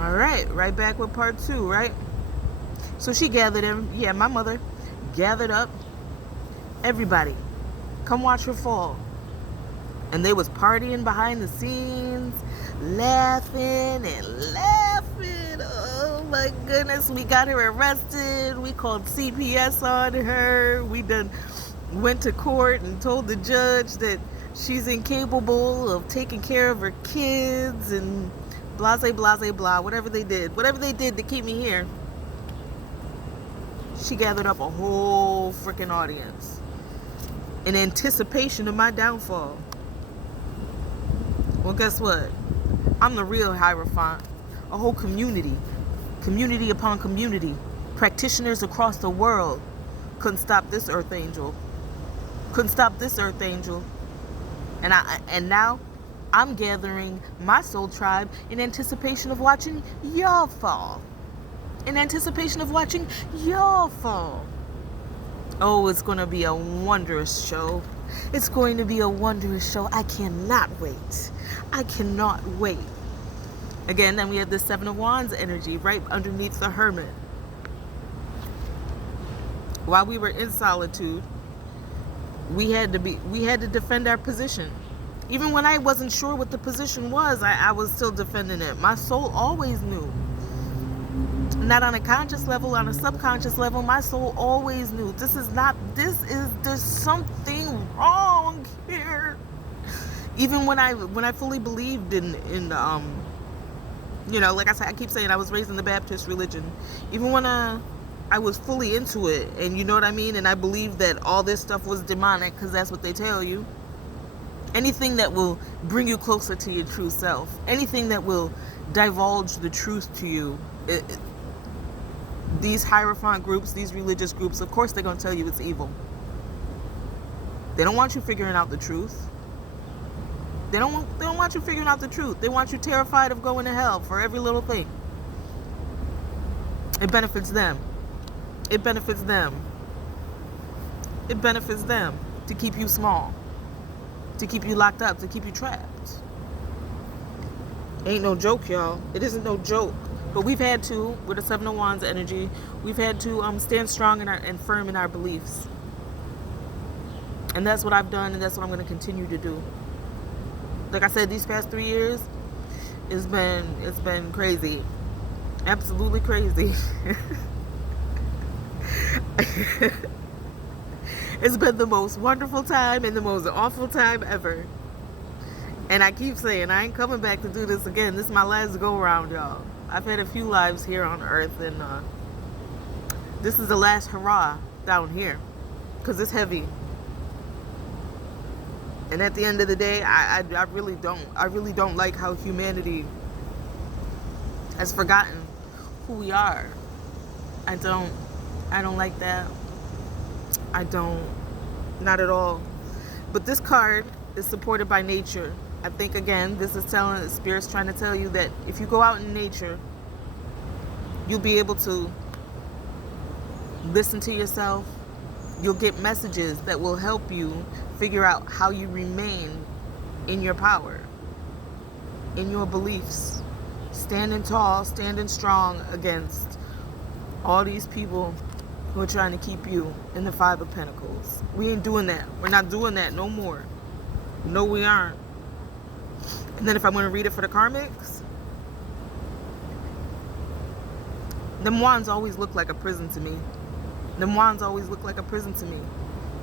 All right back with part two, right? So she gathered him. Yeah, my mother gathered up everybody. Come watch her fall. And they was partying behind the scenes, laughing and laughing. Oh my goodness, we got her arrested. We called CPS on her. We done went to court and told the judge that she's incapable of taking care of her kids and blase blase blah, whatever they did to keep me here. She gathered up a whole freaking audience in anticipation of my downfall. Well, guess what? I'm the real Hierophant. A whole community upon community, practitioners across the world couldn't stop this earth angel. And now I'm gathering my soul tribe in anticipation of watching y'all fall. Oh, it's going to be a wondrous show. I cannot wait. Again, then we have the Seven of Wands energy right underneath the Hermit. While we were in solitude, we had to defend our position. Even when I wasn't sure what the position was, I was still defending it. My soul always knew. Not on a conscious level, on a subconscious level, my soul always knew. There's something wrong here. Even when I fully believed in like I said, I keep saying I was raised in the Baptist religion. Even when I was fully into it, and you know what I mean, and I believed that all this stuff was demonic, because that's what they tell you. Anything that will bring you closer to your true self, anything that will divulge the truth to you, these Hierophant groups, these religious groups, of course they're going to tell you it's evil. They don't want you figuring out the truth. They don't want you figuring out the truth. They want you terrified of going to hell for every little thing. It benefits them. It benefits them to keep you small, to keep you locked up, to keep you trapped. Ain't no joke, y'all. It isn't no joke. But we've had to, with the Seven of Wands energy, we've had to stand strong and firm in our beliefs. And that's what I've done, and that's what I'm going to continue to do. Like I said, these past 3 years, it's been crazy. Absolutely crazy. It's been the most wonderful time and the most awful time ever. And I keep saying, I ain't coming back to do this again. This is my last go around, y'all. I've had a few lives here on Earth, and this is the last hurrah down here, because it's heavy. And at the end of the day, I really don't like how humanity has forgotten who we are. I don't like that. I don't, not at all. But this card is supported by nature. I think, again, this is telling the Spirit's trying to tell you that if you go out in nature, you'll be able to listen to yourself. You'll get messages that will help you figure out how you remain in your power, in your beliefs, standing tall, standing strong against all these people who are trying to keep you in the Five of Pentacles. We ain't doing that. We're not doing that no more. No, we aren't. And then if I'm going to read it for the karmics, them wands always look like a prison to me.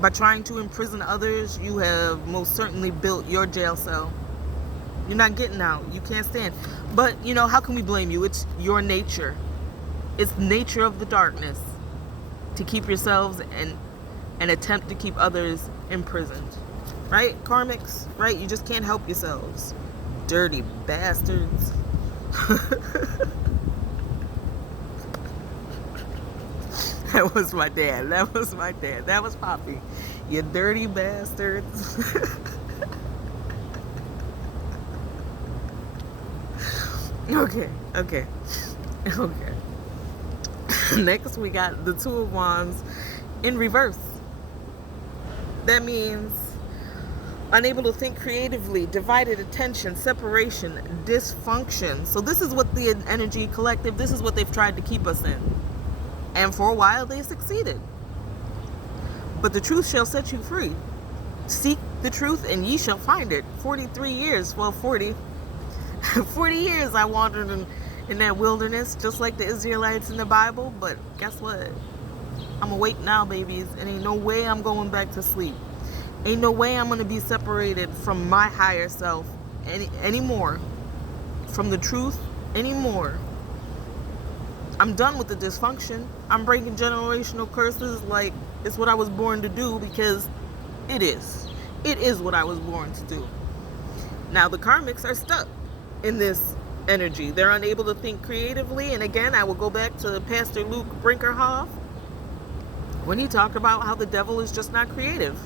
By trying to imprison others, you have most certainly built your jail cell. You're not getting out. You can't stand. But, how can we blame you? It's your nature. It's nature of the darkness to keep yourselves and attempt to keep others imprisoned. Right, karmics? Right? You just can't help yourselves. Dirty bastards. That was my dad. That was Poppy. You dirty bastards. Okay. Next, we got the Two of Wands in reverse. That means unable to think creatively, divided attention, separation, dysfunction. So this is what the energy collective, this is what they've tried to keep us in. And for a while they succeeded. But the truth shall set you free. Seek the truth and ye shall find it. 43 years, well 40 years I wandered in that wilderness, just like the Israelites in the Bible. But guess what? I'm awake now, babies, and ain't no way I'm going back to sleep. Ain't no way I'm going to be separated from my higher self anymore. From the truth anymore. I'm done with the dysfunction. I'm breaking generational curses like it's what I was born to do, because it is. It is what I was born to do. Now the karmics are stuck in this energy. They're unable to think creatively. And again, I will go back to Pastor Luke Brinkerhoff when he talked about how the devil is just not creative.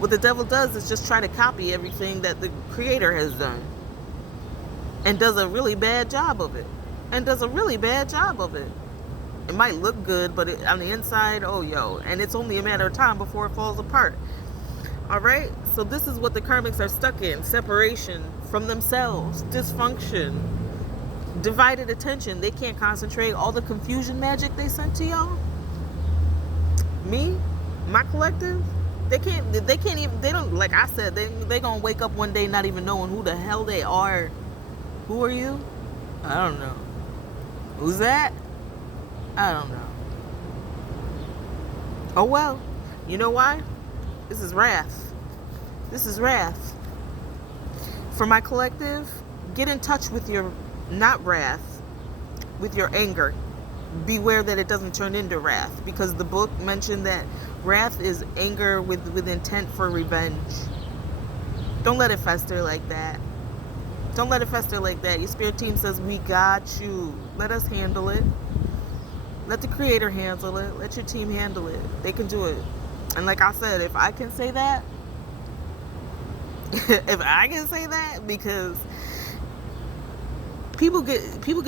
What the devil does is just try to copy everything that the creator has done, and does a really bad job of it. It might look good, but on the inside, and it's only a matter of time before it falls apart. All right? So this is what the karmics are stuck in. Separation from themselves, dysfunction, divided attention. They can't concentrate. All the confusion magic they sent to y'all. Me, my collective, they can't even, they don't, like I said, they gonna wake up one day not even knowing who the hell they are. Who are you? I don't know. Who's that? I don't know. Oh well. You know why? This is wrath. For my collective, get in touch with your, not wrath, with your anger. Beware that it doesn't turn into wrath, because the book mentioned that wrath is anger with intent for revenge. Don't let it fester like that. Your spirit team says, we got you. Let us handle it. Let the creator handle it. Let your team handle it. They can do it. And like I said, if I can say that, because people get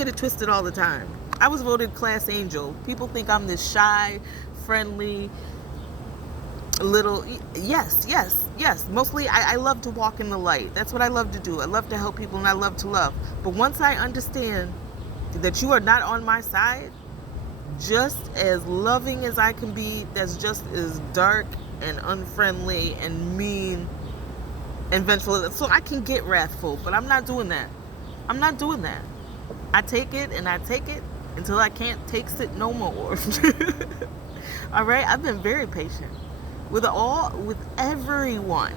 it twisted all the time. I was voted class angel. People think I'm this shy, friendly, little, yes. Mostly I love to walk in the light. That's what I love to do. I love to help people and I love to love. But once I understand that you are not on my side, just as loving as I can be, that's just as dark and unfriendly and mean and vengeful. So I can get wrathful, but I'm not doing that. I take it and I take it until I can't take it no more. All right? I've been very patient with everyone.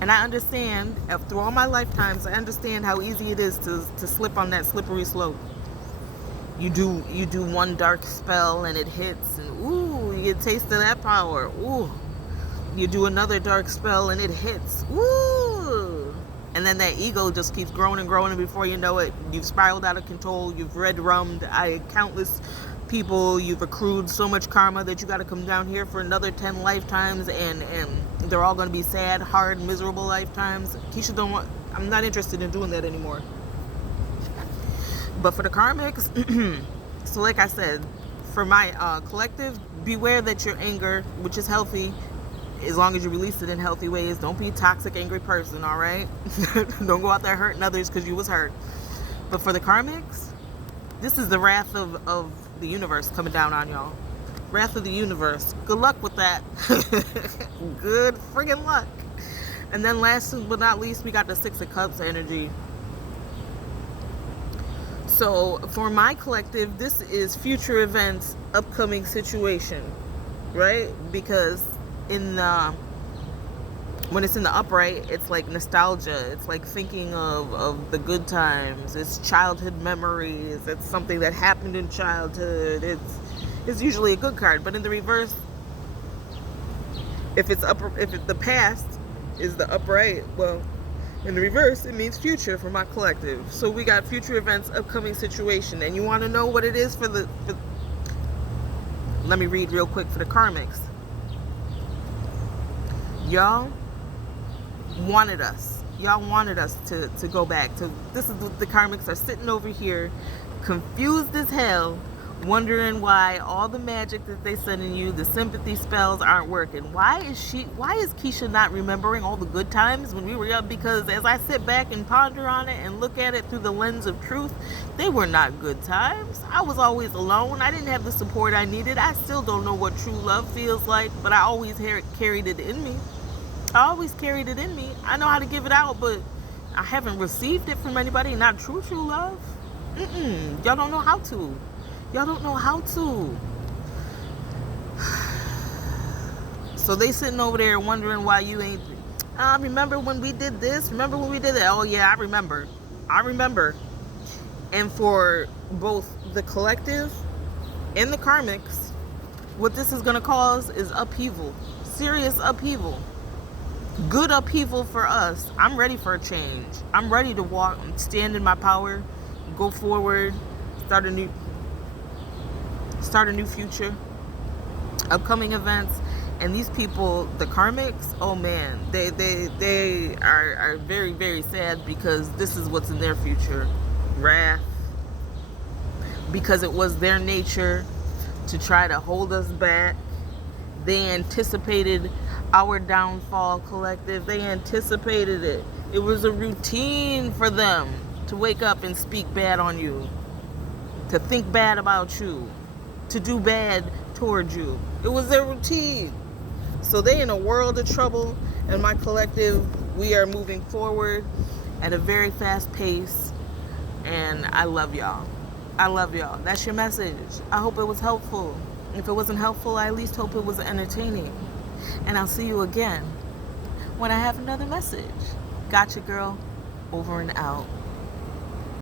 And I understand, through all my lifetimes, I understand how easy it is to slip on that slippery slope. You do one dark spell and it hits, and ooh, you get a taste of that power. Ooh. You do another dark spell and it hits. Ooh. And then that ego just keeps growing and growing, and before you know it, you've spiraled out of control. You've red-rummed countless people. You've accrued so much karma that you got to come down here for another 10 lifetimes, and they're all going to be sad, hard, miserable lifetimes. Keisha, I'm not interested in doing that anymore. But for the karmics, so like I said, for my collective, beware that your anger, which is healthy, as long as you release it in healthy ways. Don't be a toxic, angry person, all right? Don't go out there hurting others because you was hurt. But for the karmics, this is the wrath of the universe coming down on y'all. Wrath of the universe. Good luck with that. Good friggin' luck. And then last but not least, we got the Six of Cups energy. So for my collective, this is future events, upcoming situation, right? Because when it's in the upright, it's like nostalgia. It's like thinking of the good times. It's childhood memories. It's something that happened in childhood. It's usually a good card. But in the reverse, if the past is the upright, well, in the reverse, it means future for my collective. So we got future events, upcoming situation. And you want to know what it is for let me read real quick for the karmics. Y'all wanted us to go back to, this is what the karmics are sitting over here, confused as hell, wondering why all the magic that they sending you, the sympathy spells aren't working. Why is Keisha not remembering all the good times when we were young? Because as I sit back and ponder on it and look at it through the lens of truth, they were not good times. I was always alone. I didn't have the support I needed. I still don't know what true love feels like, but I always carried it in me. I always carried it in me. I know how to give it out, but I haven't received it from anybody. Not true love. Y'all don't know how to. Y'all don't know how to. So they sitting over there wondering why you ain't. Remember when we did this? Remember when we did that? Oh yeah, I remember. And for both the collective and the karmics, what this is gonna cause is upheaval. Serious upheaval. Good upheaval for us. I'm ready for a change. I'm ready to walk, stand in my power, go forward, start a new future, upcoming events. And these people, the karmics, oh man, they are very, very sad, because this is what's in their future. Wrath. Because it was their nature to try to hold us back. They anticipated our downfall, collective. They anticipated it. It was a routine for them to wake up and speak bad on you, to think bad about you, to do bad towards you. It was their routine. So they in a world of trouble, and my collective, we are moving forward at a very fast pace, and I love y'all. I love y'all. That's your message. I hope it was helpful. If it wasn't helpful, I at least hope it was entertaining. And I'll see you again when I have another message. Gotcha, girl. Over and out.